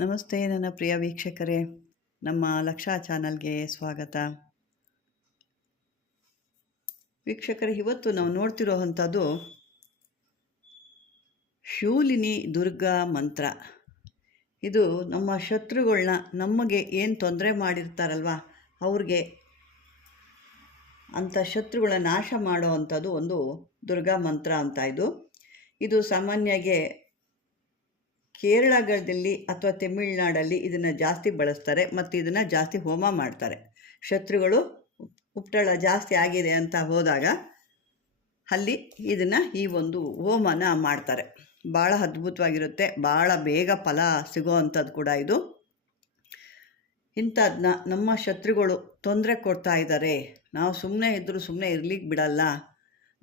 ನಮಸ್ತೆ ನನ್ನ ಪ್ರಿಯ ವೀಕ್ಷಕರೇ, ನಮ್ಮ ಲಕ್ಷಾ ಚಾನಲ್ಗೆ ಸ್ವಾಗತ. ವೀಕ್ಷಕರೇ, ಇವತ್ತು ನಾವು ನೋಡ್ತಿರೋ ಅಂಥದ್ದು ಶೂಲಿನಿ ದುರ್ಗಾ ಮಂತ್ರ. ಇದು ನಮ್ಮ ಶತ್ರುಗಳನ್ನ ನಮಗೆ ಏನು ತೊಂದರೆ ಮಾಡಿರ್ತಾರಲ್ವ, ಅವ್ರಿಗೆ ಅಂಥ ಶತ್ರುಗಳ ನಾಶ ಮಾಡೋ ಅಂಥದ್ದು ಒಂದು ದುರ್ಗಾ ಮಂತ್ರ ಅಂತ ಇದು. ಇದು ಸಾಮಾನ್ಯವಾಗಿ ಕೇರಳಗಳಲ್ಲಿ ಅಥವಾ ತಮಿಳುನಾಡಲ್ಲಿ ಇದನ್ನು ಜಾಸ್ತಿ ಬಳಸ್ತಾರೆ ಮತ್ತು ಇದನ್ನು ಜಾಸ್ತಿ ಹೋಮ ಮಾಡ್ತಾರೆ. ಶತ್ರುಗಳು ಉಪ್ಟಳ ಜಾಸ್ತಿ ಆಗಿದೆ ಅಂತ ಹೋದಾಗ ಅಲ್ಲಿ ಇದನ್ನು ಈ ಒಂದು ಹೋಮನ ಮಾಡ್ತಾರೆ. ಭಾಳ ಅದ್ಭುತವಾಗಿರುತ್ತೆ, ಭಾಳ ಬೇಗ ಫಲ ಸಿಗೋ ಅಂಥದ್ದು ಕೂಡ ಇದು. ಇಂಥದನ್ನ ನಮ್ಮ ಶತ್ರುಗಳು ತೊಂದರೆ ಕೊಡ್ತಾ ಇದ್ದಾರೆ. ನಾವು ಸುಮ್ಮನೆ ಇದ್ದರೂ ಸುಮ್ಮನೆ ಇರ್ಲಿಕ್ಕೆ ಬಿಡಲ್ಲ.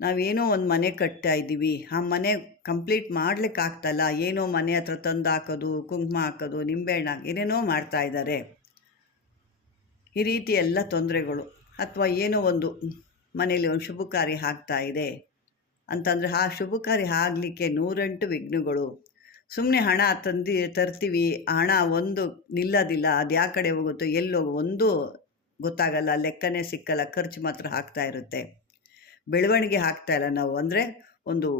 ನಾವೇನೋ ಒಂದು ಮನೆ ಕಟ್ತಾ ಇದ್ದೀವಿ. ಆ ಮನೆ ಕಂಪ್ಲೀಟ್ ಮಾಡ್ಲಿಕ್ಕೆ ಆಗ್ತಲ್ಲ. ಏನೋ ಮನೆ ಹತ್ರ ತಂದು ಹಾಕೋದು, ಕುಂಕುಮ ಹಾಕೋದು, ನಿಂಬೆಹಣ್ಣು ಏನೇನೋ ಮಾಡ್ತಾ ಇದ್ದಾರೆ. ಈ ರೀತಿ ಎಲ್ಲ ತೊಂದರೆಗಳು. ಅಥವಾ ಏನೋ ಒಂದು ಮನೆಯಲ್ಲಿ ಒಂದು ಶುಭ ಕಾರ್ಯ ಆಗ್ತಾ ಇದೆ. ಅಂತಂದರೆ ಆ ಶುಭ ಕಾರ್ಯ ಆಗಲಿಕ್ಕೆ ನೂರೆಂಟು ವಿಘ್ನಗಳು. ಸುಮ್ಮನೆ ಹಣ ತಂದು, ತರ್ತೀವಿ. ಹಣ ಒಂದು ನಿಲ್ಲೋದಿಲ್ಲ. ಅದು ಯಾವ ಕಡೆ ಹೋಗುತ್ತೋ, ಎಲ್ಲೋ ಒಂದು ಗೊತ್ತಾಗಲ್ಲ. ಲೆಕ್ಕನೇ ಸಿಕ್ಕಲ್ಲ. ಖರ್ಚು ಮಾತ್ರ ಆಗ್ತಾ ಇರುತ್ತೆ. ಬೆಳವಣಿಗೆ ಆಗ್ತಾ ಇಲ್ಲ ನಾವು ಅಂದರೆ ಒಂದು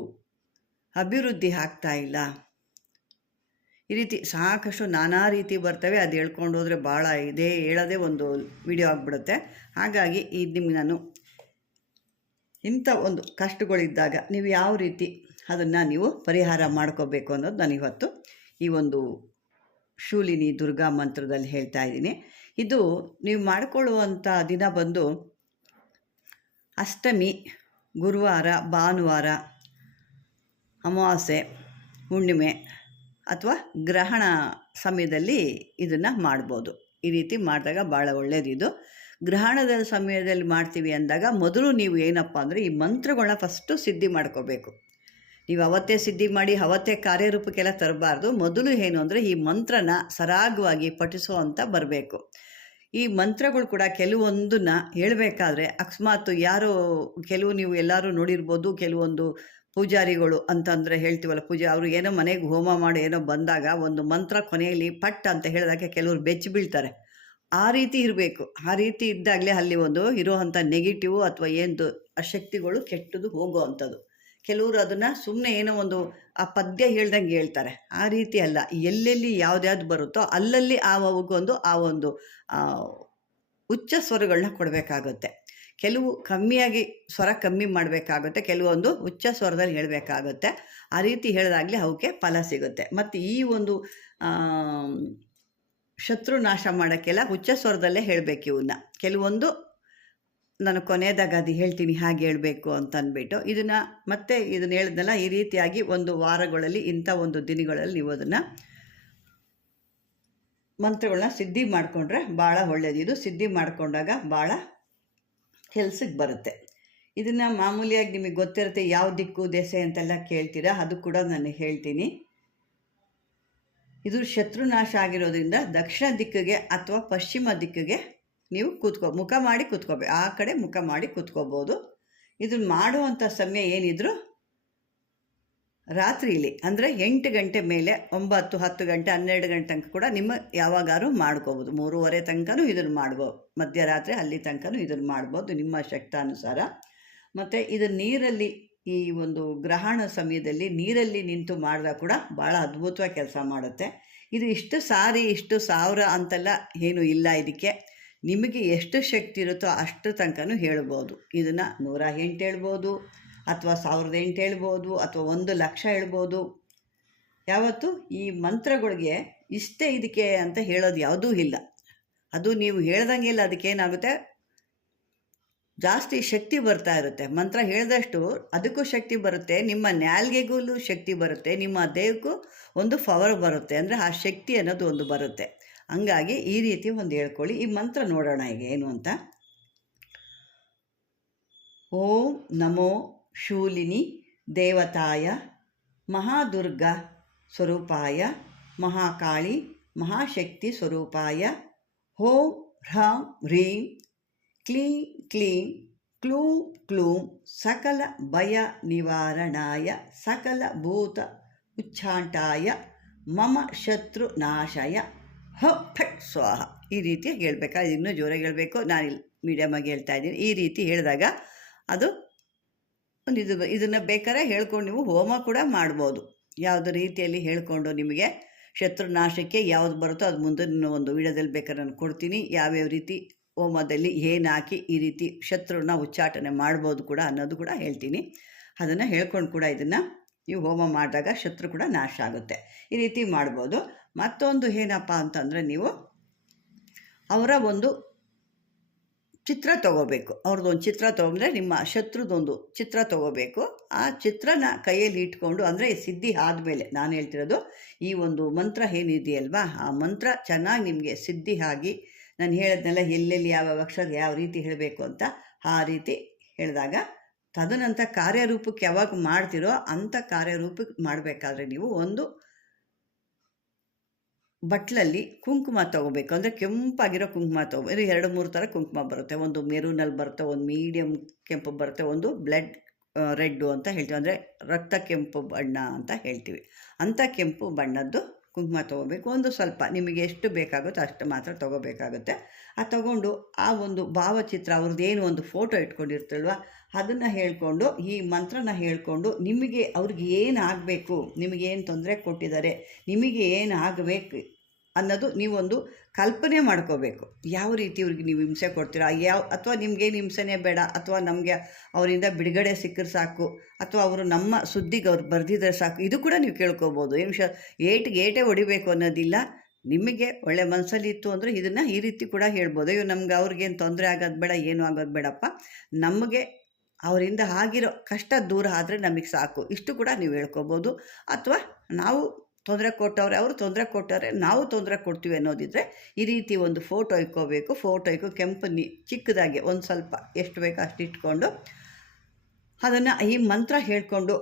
ಅಭಿವೃದ್ಧಿ ಆಗ್ತಾ ಇಲ್ಲ. ಈ ರೀತಿ ಸಾಕಷ್ಟು ನಾನಾ ರೀತಿ ಬರ್ತವೆ, ಅದು ಹೇಳ್ಕೊಂಡು ಹೋದರೆ ಭಾಳ ಇದೇ ಹೇಳೋದೇ ಒಂದು ವಿಡಿಯೋ ಆಗಿಬಿಡುತ್ತೆ. ಹಾಗಾಗಿ ಇದು ನಿಮ್ಗೆ ನಾನು ಇಂಥ ಒಂದು ಕಷ್ಟಗಳಿದ್ದಾಗ ನೀವು ಯಾವ ರೀತಿ ಅದನ್ನು ನೀವು ಪರಿಹಾರ ಮಾಡ್ಕೋಬೇಕು ಅನ್ನೋದು ನಾನು ಇವತ್ತು ಈ ಒಂದು ಶೂಲಿನಿ ದುರ್ಗಾ ಮಂತ್ರದಲ್ಲಿ ಹೇಳ್ತಾ ಇದ್ದೀನಿ. ಇದು ನೀವು ಮಾಡಿಕೊಳ್ಳುವಂಥ ದಿನ ಬಂದು ಅಷ್ಟಮಿ, ಗುರುವಾರ, ಭಾನುವಾರ, ಅಮಾವಾಸ್ಯೆ, ಹುಣ್ಣಿಮೆ ಅಥವಾ ಗ್ರಹಣ ಸಮಯದಲ್ಲಿ ಇದನ್ನು ಮಾಡ್ಬೋದು. ಈ ರೀತಿ ಮಾಡಿದಾಗ ಭಾಳ ಒಳ್ಳೆಯದಿದು ಗ್ರಹಣದ ಸಮಯದಲ್ಲಿ ಮಾಡ್ತೀವಿ ಅಂದಾಗ ಮೊದಲು ನೀವು ಏನಪ್ಪ ಅಂದರೆ ಈ ಮಂತ್ರಗಳನ್ನ ಫಸ್ಟು ಸಿದ್ಧಿ ಮಾಡ್ಕೋಬೇಕು. ನೀವು ಅವತ್ತೇ ಸಿದ್ಧಿ ಮಾಡಿ ಅವತ್ತೇ ಕಾರ್ಯರೂಪಕ್ಕೆಲ್ಲ ತರಬಾರ್ದು. ಮೊದಲು ಏನು ಅಂದರೆ ಈ ಮಂತ್ರನ ಸರಾಗವಾಗಿ ಪಠಿಸುವಂಥ ಬರಬೇಕು. ಈ ಮಂತ್ರಗಳು ಕೂಡ ಕೆಲವೊಂದನ್ನ ಹೇಳಬೇಕಾದ್ರೆ ಅಕಸ್ಮಾತ್ ಯಾರು ಕೆಲವು ನೀವು ಎಲ್ಲರೂ ನೋಡಿರ್ಬೋದು, ಕೆಲವೊಂದು ಪೂಜಾರಿಗಳು ಅಂತಂದರೆ ಹೇಳ್ತೀವಲ್ಲ ಪೂಜೆ, ಅವರು ಏನೋ ಮನೆಗೆ ಹೋಮ ಮಾಡಿ ಏನೋ ಬಂದಾಗ ಒಂದು ಮಂತ್ರ ಕೊನೆಯಲ್ಲಿ ಪಟ್ ಅಂತ ಹೇಳಿದಾಗ ಕೆಲವರು ಬೆಚ್ಚಿ ಬೀಳ್ತಾರೆ. ಆ ರೀತಿ ಇರಬೇಕು. ಆ ರೀತಿ ಇದ್ದಾಗಲೇ ಅಲ್ಲಿ ಒಂದು ಇರೋವಂಥ ನೆಗೆಟಿವ್ ಅಥವಾ ಏನು ಅಶಕ್ತಿಗಳು ಕೆಟ್ಟದು ಹೋಗೋ ಅಂಥದ್ದು. ಕೆಲವರು ಅದನ್ನು ಸುಮ್ಮನೆ ಏನೋ ಒಂದು ಆ ಪದ್ಯ ಹೇಳ್ದಂಗೆ ಹೇಳ್ತಾರೆ. ಆ ರೀತಿ ಅಲ್ಲ. ಎಲ್ಲೆಲ್ಲಿ ಯಾವ್ದ್ಯಾವ್ದು ಬರುತ್ತೋ ಅಲ್ಲಲ್ಲಿ ಆ ಒಂದು ಆ ಒಂದು ಉಚ್ಚ ಸ್ವರಗಳನ್ನ ಕೊಡಬೇಕಾಗುತ್ತೆ. ಕೆಲವು ಕಮ್ಮಿಯಾಗಿ ಸ್ವರ ಕಮ್ಮಿ ಮಾಡಬೇಕಾಗುತ್ತೆ, ಕೆಲವೊಂದು ಉಚ್ಚ ಸ್ವರದಲ್ಲಿ ಹೇಳಬೇಕಾಗುತ್ತೆ. ಆ ರೀತಿ ಹೇಳಿದಾಗಲೇ ಅವಕ್ಕೆ ಫಲ ಸಿಗುತ್ತೆ. ಮತ್ತು ಈ ಒಂದು ಶತ್ರು ನಾಶ ಮಾಡೋಕ್ಕೆಲ್ಲ ಉಚ್ಚ ಸ್ವರದಲ್ಲೇ ಹೇಳಬೇಕು ಇವನ್ನ ಕೆಲವೊಂದು ನಾನು ಕೊನೆಯದಾಗ ಅದು ಹೇಳ್ತೀನಿ, ಹಾಗೆ ಹೇಳಬೇಕು ಅಂತ ಅಂದ್ಬಿಟ್ಟು ಇದನ್ನು ಮತ್ತೆ ಇದನ್ನು ಹೇಳಿದ್ನಲ್ಲ ಈ ರೀತಿಯಾಗಿ ಒಂದು ವಾರಗಳಲ್ಲಿ, ಇಂಥ ಒಂದು ದಿನಗಳಲ್ಲಿ ನೀವು ಅದನ್ನು ಮಂತ್ರಗಳನ್ನ ಸಿದ್ಧಿ ಮಾಡಿಕೊಂಡ್ರೆ ಭಾಳ ಒಳ್ಳೆಯದು ಇದು ಸಿದ್ಧಿ ಮಾಡಿಕೊಂಡಾಗ ಭಾಳ ಕೆಲ್ಸಕ್ಕೆ ಬರುತ್ತೆ. ಇದನ್ನು ಮಾಮೂಲಿಯಾಗಿ ನಿಮಗೆ ಗೊತ್ತಿರುತ್ತೆ ಯಾವ ದಿಕ್ಕು, ದೆಸೆ ಅಂತೆಲ್ಲ ಕೇಳ್ತೀರಾ, ಅದು ಕೂಡ ನಾನು ಹೇಳ್ತೀನಿ. ಇದು ಶತ್ರುನಾಶ ಆಗಿರೋದ್ರಿಂದ ದಕ್ಷಿಣ ದಿಕ್ಕಿಗೆ ಅಥವಾ ಪಶ್ಚಿಮ ದಿಕ್ಕಿಗೆ ನೀವು ಕೂತ್ಕೋ, ಮುಖ ಮಾಡಿ ಕೂತ್ಕೋಬೇಕು ಆ ಕಡೆ ಮುಖ ಮಾಡಿ ಕೂತ್ಕೋಬೋದು. ಇದು ಮಾಡುವಂಥ ಸಮಯ ಏನಿದ್ರು ರಾತ್ರಿಲಿ, ಅಂದರೆ ಎಂಟು ಗಂಟೆ ಮೇಲೆ, ಒಂಬತ್ತು, ಹತ್ತು ಗಂಟೆ, ಹನ್ನೆರಡು ಗಂಟೆ ತನಕ ಕೂಡ ನಿಮ್ಮ ಯಾವಾಗಾರು ಮಾಡ್ಕೋಬೋದು. ಮೂರುವರೆ ತನಕನೂ ಇದನ್ನು ಮಾಡ್ಬೋದು ಮಧ್ಯರಾತ್ರಿ ಅಲ್ಲಿ ತನಕನೂ ಇದನ್ನು ಮಾಡ್ಬೋದು ನಿಮ್ಮ ಶಕ್ತಾನುಸಾರ. ಮತ್ತು ಇದು ನೀರಲ್ಲಿ, ಈ ಒಂದು ಗ್ರಹಣ ಸಮಯದಲ್ಲಿ ನೀರಲ್ಲಿ ನಿಂತು ಮಾಡಿದಾಗ ಕೂಡ ಭಾಳ ಅದ್ಭುತವಾಗಿ ಕೆಲಸ ಮಾಡುತ್ತೆ. ಇದು ಇಷ್ಟು ಸಾರಿ, ಇಷ್ಟು ಸಾವಿರ ಅಂತೆಲ್ಲ ಏನೂ ಇಲ್ಲ ಇದಕ್ಕೆ. ನಿಮಗೆ ಎಷ್ಟು ಶಕ್ತಿ ಇರುತ್ತೋ ಅಷ್ಟು ತನಕನೂ ಹೇಳ್ಬೋದು. ಇದನ್ನು ನೂರ ಎಂಟು ಹೇಳ್ಬೋದು, ಅಥವಾ ಸಾವಿರದ ಎಂಟು ಹೇಳ್ಬೋದು, ಅಥವಾ ಒಂದು ಲಕ್ಷ ಹೇಳ್ಬೋದು. ಯಾವತ್ತು ಈ ಮಂತ್ರಗಳಿಗೆ ಇಷ್ಟೇ ಇದಕ್ಕೆ ಅಂತ ಹೇಳೋದು ಯಾವುದೂ ಇಲ್ಲ. ಅದು ನೀವು ಹೇಳ್ದಂಗಿಲ್ಲ ಅದಕ್ಕೇನಾಗುತ್ತೆ ಜಾಸ್ತಿ ಶಕ್ತಿ ಬರ್ತಾ ಇರುತ್ತೆ. ಮಂತ್ರ ಹೇಳಿದಷ್ಟು ಅದಕ್ಕೂ ಶಕ್ತಿ ಬರುತ್ತೆ, ನಿಮ್ಮ ನ್ಯಾಲ್ಗೆಗೂ ಶಕ್ತಿ ಬರುತ್ತೆ, ನಿಮ್ಮ ದೇಹಕ್ಕೂ ಒಂದು ಪವರ್ ಬರುತ್ತೆ. ಅಂದರೆ ಆ ಶಕ್ತಿ ಅನ್ನೋದು ಒಂದು ಬರುತ್ತೆ. ಹಂಗಾಗಿ ಈ ರೀತಿ ಒಂದು ಹೇಳ್ಕೊಳ್ಳಿ. ಈ ಮಂತ್ರ ನೋಡೋಣ ಈಗ ಏನು ಅಂತ. ಓಂ ನಮೋ ಶೂಲಿನಿ ದೇವತಾಯ ಮಹಾದುರ್ಗ ಸ್ವರೂಪಾಯ ಮಹಾಕಾಳಿ ಮಹಾಶಕ್ತಿ ಸ್ವರೂಪಾಯ. ಹೋಂ ಹ್ರಾಂ ಹ್ರೀಂ ಕ್ಲೀಂ ಕ್ಲೀಂ ಕ್ಲೂಂ ಕ್ಲೂಂ ಸಕಲ ಭಯ ನಿವಾರಣಾಯ ಸಕಲ ಭೂತ ಉಚ್ಚಾಂಟಾಯ ಮಮ ಶತ್ರು ನಾಶಯ. ಹ ಫಟ್ ಸ್ವಾಹ. ಈ ರೀತಿ ಹೇಳ್ಬೇಕಾದ್ರೆ ಇನ್ನೂ ಜೋರಾಗಿ ಹೇಳಬೇಕು. ನಾನು ಇಲ್ಲಿ ಮೀಡಿಯಮಾಗಿ ಹೇಳ್ತಾ ಇದ್ದೀನಿ. ಈ ರೀತಿ ಹೇಳಿದಾಗ ಅದು ಒಂದು ಇದು, ಇದನ್ನು ಬೇಕಾದ್ರೆ ಹೇಳ್ಕೊಂಡು ನೀವು ಹೋಮ ಕೂಡ ಮಾಡ್ಬೋದು. ಯಾವುದೇ ರೀತಿಯಲ್ಲಿ ಹೇಳ್ಕೊಂಡು ನಿಮಗೆ ಶತ್ರು ನಾಶಕ್ಕೆ ಯಾವ್ದು ಬರುತ್ತೋ ಅದು ಮುಂದೆ ಒಂದು ವಿಡಿಯೋದಲ್ಲಿ ಬೇಕಾದ್ರೆ ನಾನು ಕೊಡ್ತೀನಿ. ಯಾವ್ಯಾವ ರೀತಿ ಹೋಮದಲ್ಲಿ ಏನು ಹಾಕಿ ಈ ರೀತಿ ಶತ್ರುನ ಉಚ್ಚಾಟನೆ ಮಾಡ್ಬೋದು ಕೂಡ ಅನ್ನೋದು ಕೂಡ ಹೇಳ್ತೀನಿ. ಅದನ್ನು ಹೇಳ್ಕೊಂಡು ಕೂಡ ಇದನ್ನು ನೀವು ಹೋಮ ಮಾಡಿದಾಗ ಶತ್ರು ಕೂಡ ನಾಶ ಆಗುತ್ತೆ. ಈ ರೀತಿ ಮಾಡ್ಬೋದು. ಮತ್ತೊಂದು ಏನಪ್ಪ ಅಂತಂದರೆ ನೀವು ಅವರ ಒಂದು ಚಿತ್ರ ತಗೋಬೇಕು. ಅವ್ರದ್ದೊಂದು ಚಿತ್ರ ತೊಗೊಂಡ್ರೆ ನಿಮ್ಮ ಶತ್ರುದೊಂದು ಚಿತ್ರ ತಗೋಬೇಕು. ಆ ಚಿತ್ರನ ಕೈಯಲ್ಲಿ ಇಟ್ಕೊಂಡು, ಅಂದರೆ ಸಿದ್ಧಿ ಆದಮೇಲೆ ನಾನು ಹೇಳ್ತಿರೋದು, ಈ ಒಂದು ಮಂತ್ರ ಏನಿದೆಯಲ್ವಾ, ಆ ಮಂತ್ರ ಚೆನ್ನಾಗಿ ನಿಮಗೆ ಸಿದ್ಧಿ ಆಗಿ, ನಾನು ಹೇಳಿದ್ನೆಲ್ಲ ಎಲ್ಲೆಲ್ಲಿ ಯಾವ ಅಕ್ಷರ ಯಾವ ರೀತಿ ಹೇಳಬೇಕು ಅಂತ ಆ ರೀತಿ ಹೇಳಿದಾಗ, ತದನಂತರ ಕಾರ್ಯರೂಪಕ್ಕೆ ಯಾವಾಗ ಮಾಡ್ತಿರೋ ಅಂಥ ಕಾರ್ಯರೂಪಕ್ಕೆ ಮಾಡಬೇಕಾದ್ರೆ ನೀವು ಒಂದು ಬಟ್ಲಲ್ಲಿ ಕುಂಕುಮ ತೊಗೋಬೇಕು. ಅಂದರೆ ಕೆಂಪಾಗಿರೋ ಕುಂಕುಮ ತೊಗೋ ಎರಡು, ಮೂರು ಥರ ಕುಂಕುಮ ಬರುತ್ತೆ. ಒಂದು ಮೆರೂನಲ್ಲಿ ಬರುತ್ತೆ, ಒಂದು ಮೀಡಿಯಮ್ ಕೆಂಪು ಬರುತ್ತೆ, ಒಂದು ಬ್ಲಡ್ ರೆಡ್ಡು ಅಂತ ಹೇಳ್ತೀವಿ. ಅಂದರೆ ರಕ್ತ ಕೆಂಪು ಬಣ್ಣ ಅಂತ ಹೇಳ್ತೀವಿ. ಅಂಥ ಕೆಂಪು ಬಣ್ಣದ್ದು ಕುಂಕುಮ ತೊಗೋಬೇಕು. ಒಂದು ಸ್ವಲ್ಪ ನಿಮಗೆ ಎಷ್ಟು ಬೇಕಾಗುತ್ತೋ ಅಷ್ಟು ಮಾತ್ರ ತೊಗೋಬೇಕಾಗುತ್ತೆ. ಆ ತಗೊಂಡು ಆ ಒಂದು ಭಾವಚಿತ್ರ, ಅವ್ರದ್ದು ಏನು ಒಂದು ಫೋಟೋ ಇಟ್ಕೊಂಡಿರ್ತಲ್ವ ಅದನ್ನು ಹೇಳ್ಕೊಂಡು, ಈ ಮಂತ್ರನ ಹೇಳ್ಕೊಂಡು ನಿಮಗೆ ಅವ್ರಿಗೆ ಏನು ಆಗಬೇಕು ನಿಮಗೇನು ತೊಂದರೆ ಕೊಟ್ಟಿದ್ದಾರೆ, ನಿಮಗೆ ಏನು ಆಗಬೇಕು ಅನ್ನೋದು ನೀವೊಂದು ಕಲ್ಪನೆ ಮಾಡ್ಕೋಬೇಕು. ಯಾವ ರೀತಿ ಇವ್ರಿಗೆ ನೀವು ಹಿಂಸೆ ಕೊಡ್ತೀರಾ? ಯಾವ, ಅಥವಾ ನಿಮಗೇನು ಹಿಂಸೆನೇ ಬೇಡ, ಅಥವಾ ನಮಗೆ ಅವರಿಂದ ಬಿಡುಗಡೆ ಸಿಕ್ಕರೆ ಸಾಕು, ಅಥವಾ ಅವರು ನಮ್ಮ ಸುದ್ದಿಗೆ ಅವ್ರು ಬರೆದಿದ್ರೆ ಸಾಕು, ಇದು ಕೂಡ ನೀವು ಕೇಳ್ಕೊಬೋದು. ಏನು ಶ ಏಟಿಗೆ ಏಟೇ ಹೊಡಿಬೇಕು ಅನ್ನೋದಿಲ್ಲ. ನಿಮಗೆ ಒಳ್ಳೆ ಮನಸ್ಸಲ್ಲಿ ಇತ್ತು ಅಂದರೆ ಇದನ್ನು ಈ ರೀತಿ ಕೂಡ ಹೇಳ್ಬೋದು. ಅಯ್ಯೋ, ನಮ್ಗೆ ಅವ್ರಿಗೇನು ತೊಂದರೆ ಆಗೋದು ಬೇಡ, ಏನು ಆಗೋದು ಬೇಡಪ್ಪ. ನಮಗೆ ಅವರಿಂದ ಆಗಿರೋ ಕಷ್ಟ ದೂರ ಆದರೆ ನಮಗೆ ಸಾಕು. ಇಷ್ಟು ಕೂಡ ನೀವು ಹೇಳ್ಕೊಬೋದು. ಅಥವಾ ನಾವು ತೊಂದರೆ ಕೊಟ್ಟವ್ರೆ, ಅವರು ತೊಂದರೆ ಕೊಟ್ಟವ್ರೆ, ನಾವು ತೊಂದರೆ ಕೊಡ್ತೀವಿ ಅನ್ನೋದಿದ್ರೆ ಈ ರೀತಿ ಒಂದು ಫೋಟೋ ಇಕ್ಕೋಬೇಕು. ಫೋಟೋ ಇಕ್ಕೋ ಕೆಂಪು ನೀ, ಚಿಕ್ಕದಾಗಿ ಒಂದು ಸ್ವಲ್ಪ ಎಷ್ಟು ಬೇಕೋ ಅಷ್ಟು ಇಟ್ಕೊಂಡು ಅದನ್ನು ಈ ಮಂತ್ರ ಹೇಳ್ಕೊಂಡು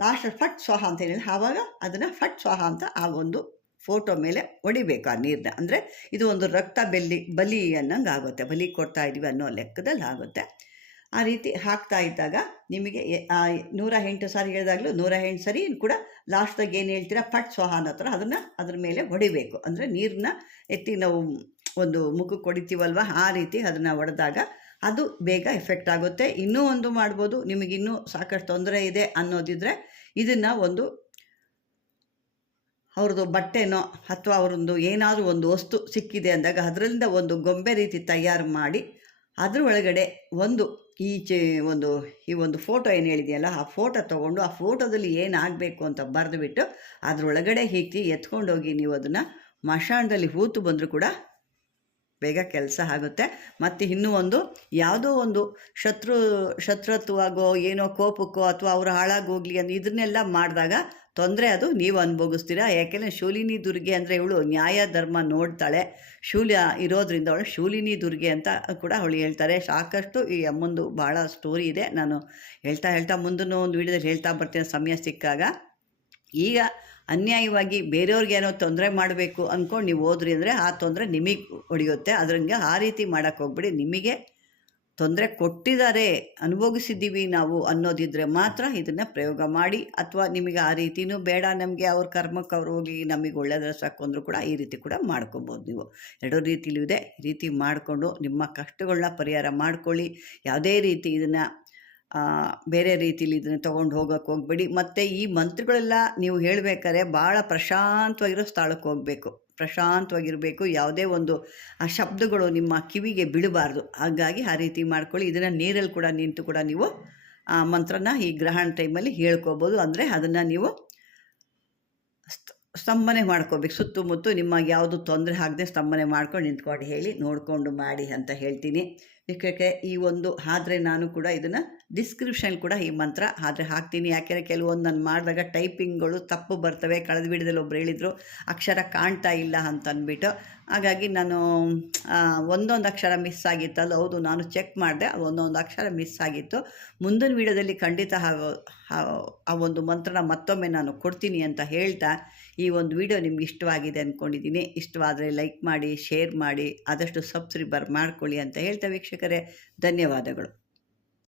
ಲಾಸ್ಟ್ ಫಟ್ ಸ್ವಾಹ ಅಂತ ಹೇಳಿ ಆವಾಗ ಅದನ್ನು ಫಟ್ ಸ್ವಾಹ ಅಂತ ಆ ಒಂದು ಫೋಟೋ ಮೇಲೆ ಹೊಡಿಬೇಕು ಆ ನೀರನ್ನ ಅಂದರೆ ಇದು ಒಂದು ರಕ್ತ ಬೆಲ್ಲಿ ಬಲಿ ಅನ್ನಂಗೆ ಆಗುತ್ತೆ ಬಲಿ ಕೊಡ್ತಾ ಇದ್ದೀವಿ ಅನ್ನೋ ಲೆಕ್ಕದಲ್ಲಿ ಆಗುತ್ತೆ ಆ ರೀತಿ ಹಾಕ್ತಾ ಇದ್ದಾಗ ನಿಮಗೆ ನೂರ ಎಂಟು ಸಾರಿ ಹೇಳಿದಾಗಲೂ ನೂರ ಎಂಟು ಸರಿ ಕೂಡ ಲಾಸ್ಟ್ದಾಗ ಏನು ಹೇಳ್ತೀರಾ? ಫಟ್ ಸ್ವಹ ಅನ್ನೋ ಥರ ಅದನ್ನು ಅದ್ರ ಮೇಲೆ ಹೊಡಿಬೇಕು. ಅಂದರೆ ನೀರನ್ನ ಎತ್ತಿ ನಾವು ಒಂದು ಮುಖಕ್ಕೆ ಹೊಡಿತೀವಲ್ವ ಆ ರೀತಿ ಅದನ್ನು ಹೊಡೆದಾಗ ಅದು ಬೇಗ ಎಫೆಕ್ಟ್ ಆಗುತ್ತೆ. ಇನ್ನೂ ಒಂದು ಮಾಡ್ಬೋದು. ನಿಮಗಿನ್ನೂ ಸಾಕಷ್ಟು ತೊಂದರೆ ಇದೆ ಅನ್ನೋದಿದ್ರೆ ಇದನ್ನು ಒಂದು ಅವ್ರದ್ದು ಬಟ್ಟೆನೋ ಅಥವಾ ಅವರೊಂದು ಏನಾದರೂ ಒಂದು ವಸ್ತು ಸಿಕ್ಕಿದೆ ಅಂದಾಗ ಅದರಿಂದ ಒಂದು ಗೊಂಬೆ ರೀತಿ ತಯಾರು ಮಾಡಿ ಅದರ ಒಳಗಡೆ ಒಂದು ಈಚೆ ಒಂದು, ಈ ಒಂದು ಫೋಟೋ ಏನು ಹೇಳಿದೆಯಲ್ಲ, ಆ ಫೋಟೋ ತೊಗೊಂಡು ಆ ಫೋಟೋದಲ್ಲಿ ಏನಾಗಬೇಕು ಅಂತ ಬರೆದುಬಿಟ್ಟು ಅದರೊಳಗಡೆ ಹೀಗೆ ಎತ್ಕೊಂಡೋಗಿ ನೀವು ಅದನ್ನು ಮಶಾಣದಲ್ಲಿ ಹೂತು ಬಂದರೂ ಕೂಡ ಬೇಗ ಕೆಲಸ ಆಗುತ್ತೆ. ಮತ್ತು ಇನ್ನೂ ಒಂದು, ಯಾವುದೋ ಒಂದು ಶತ್ರು ಶತ್ರುತ್ವಾಗೋ ಏನೋ ಕೋಪಕ್ಕೋ ಅಥವಾ ಅವರು ಹಾಳಾಗೋಗ್ಲಿ ಅಂತ ಇದನ್ನೆಲ್ಲ ಮಾಡಿದಾಗ ತೊಂದರೆ ಅದು, ನೀವು ಅನುಭವಿಸ್ತೀರಾ ಯಾಕೆಂದರೆ ಶೂಲಿನಿ ದುರ್ಗೆ ಅಂದರೆ ಇವಳು ನ್ಯಾಯ, ಧರ್ಮ ನೋಡ್ತಾಳೆ. ಶೂಲ್ಯ ಇರೋದ್ರಿಂದ ಅವಳು ಶೂಲಿನಿ ದುರ್ಗೆ ಅಂತ ಕೂಡ ಅವಳು ಹೇಳ್ತಾರೆ. ಸಾಕಷ್ಟು ಈ ಅಮ್ಮಂದು ಭಾಳ ಸ್ಟೋರಿ ಇದೆ. ನಾನು ಹೇಳ್ತಾ ಹೇಳ್ತಾ ಮುಂದೂ ಒಂದು ವಿಡಿಯೋದಲ್ಲಿ ಹೇಳ್ತಾ ಬರ್ತೀನಿ ಸಮಯ ಸಿಕ್ಕಾಗ. ಈಗ ಅನ್ಯಾಯವಾಗಿ ಬೇರೆಯವ್ರಿಗೆ ಏನೋ ತೊಂದರೆ ಮಾಡಬೇಕು ಅಂದ್ಕೊಂಡು ನೀವು ಹೋದ್ರಿ ಅಂದರೆ ಆ ತೊಂದರೆ ನಿಮಗೆ ಹೊಡೆಯುತ್ತೆ ಅದರಂಗೆ ಆ ರೀತಿ ಮಾಡೋಕ್ಕೆ ಹೋಗ್ಬಿಡಿ. ನಿಮಗೆ ತೊಂದರೆ ಕೊಟ್ಟಿದ್ದಾರೆ ಅನುಭವಿಸಿದ್ದೀವಿ ನಾವು ಅನ್ನೋದಿದ್ರೆ ಮಾತ್ರ ಇದನ್ನು ಪ್ರಯೋಗ ಮಾಡಿ. ಅಥವಾ ನಿಮಗೆ ಆ ರೀತಿನೂ ಬೇಡ, ನಮಗೆ ಅವ್ರ ಕರ್ಮಕ್ಕೆ ಅವ್ರು ಹೋಗಿ ನಮಗೆ ಒಳ್ಳೆಯದ್ರ ಸಾಕು ಅಂದರೂ ಕೂಡ ಈ ರೀತಿ ಕೂಡ ಮಾಡ್ಕೊಬೋದು ನೀವು. ಎರಡೂ ರೀತಿಲೂ ಇದೆ. ಈ ರೀತಿ ಮಾಡಿಕೊಂಡು ನಿಮ್ಮ ಕಷ್ಟಗಳನ್ನ ಪರಿಹಾರ ಮಾಡ್ಕೊಳ್ಳಿ. ಯಾವುದೇ ರೀತಿ ಇದನ್ನು ಬೇರೆ ರೀತಿಲಿ ಇದನ್ನು ತೊಗೊಂಡು ಹೋಗೋಕ್ಕೆ ಹೋಗಬೇಡಿ. ಮತ್ತು ಈ ಮಂತ್ರಗಳೆಲ್ಲ ನೀವು ಹೇಳಬೇಕಾದ್ರೆ ಭಾಳ ಪ್ರಶಾಂತವಾಗಿರೋ ಸ್ಥಳಕ್ಕೆ ಹೋಗಬೇಕು. ಪ್ರಶಾಂತವಾಗಿರಬೇಕು. ಯಾವುದೇ ಒಂದು, ಆ ಶಬ್ದಗಳು ನಿಮ್ಮ ಕಿವಿಗೆ ಬೀಳಬಾರ್ದು. ಹಾಗಾಗಿ ಆ ರೀತಿ ಮಾಡ್ಕೊಳ್ಳಿ. ಇದನ್ನು ನೀರಲ್ಲಿ ಕೂಡ ನಿಂತು ಕೂಡ ನೀವು ಆ ಮಂತ್ರನ ಈ ಗ್ರಹಣ ಟೈಮಲ್ಲಿ ಹೇಳ್ಕೋಬೋದು. ಅಂದರೆ ಅದನ್ನು ನೀವು ಸ್ತಂಭನೆ ಮಾಡ್ಕೋಬೇಕು. ಸುತ್ತಮುತ್ತ ನಿಮಗೆ ಯಾವುದು ತೊಂದರೆ ಆಗದೆ ಸ್ತಂಭನೆ ಮಾಡ್ಕೊಂಡು ನಿಂತ್ಕೊಂಡು ಹೇಳಿ, ನೋಡಿಕೊಂಡು ಮಾಡಿ ಅಂತ ಹೇಳ್ತೀನಿ. ಯಾಕೆ ಈ ಒಂದು ಆದರೆ ನಾನು ಕೂಡ ಇದನ್ನು ಡಿಸ್ಕ್ರಿಪ್ಷನ್ ಕೂಡ ಈ ಮಂತ್ರ ಆದರೆ ಹಾಕ್ತೀನಿ. ಯಾಕೆಂದರೆ ಕೆಲವೊಂದು ನಾನು ಮಾಡಿದಾಗ ಟೈಪಿಂಗ್ಗಳು ತಪ್ಪು ಬರ್ತವೆ. ಕಳೆದ ವಿಡಿಯೋದಲ್ಲಿ ಒಬ್ರು ಹೇಳಿದರು, ಅಕ್ಷರ ಕಾಣ್ತಾ ಇಲ್ಲ ಅಂತ ಅಂದ್ಬಿಟ್ಟು. ಹಾಗಾಗಿ ನಾನು ಒಂದೊಂದು ಅಕ್ಷರ ಮಿಸ್ ಆಗಿತ್ತಲ್ಲ, ಹೌದು, ನಾನು ಚೆಕ್ ಮಾಡಿದೆ ಒಂದೊಂದು ಅಕ್ಷರ ಮಿಸ್ ಆಗಿತ್ತು. ಮುಂದಿನ ವಿಡಿಯೋದಲ್ಲಿ ಖಂಡಿತ ಆ ಒಂದು ಮಂತ್ರನ ಮತ್ತೊಮ್ಮೆ ನಾನು ಕೊಡ್ತೀನಿ ಅಂತ ಹೇಳ್ತಾ ಈ ಒಂದು ವಿಡಿಯೋ ನಿಮ್ಗೆ ಇಷ್ಟವಾಗಿದೆ ಅಂದ್ಕೊಂಡಿದ್ದೀನಿ ಇಷ್ಟವಾದರೆ ಲೈಕ್ ಮಾಡಿ, ಶೇರ್ ಮಾಡಿ, ಆದಷ್ಟು ಸಬ್ಸ್ಕ್ರೈಬರ್ ಮಾಡ್ಕೊಳ್ಳಿ ಅಂತ ಹೇಳ್ತಾ ವೀಕ್ಷಕರೇ, ಧನ್ಯವಾದಗಳು.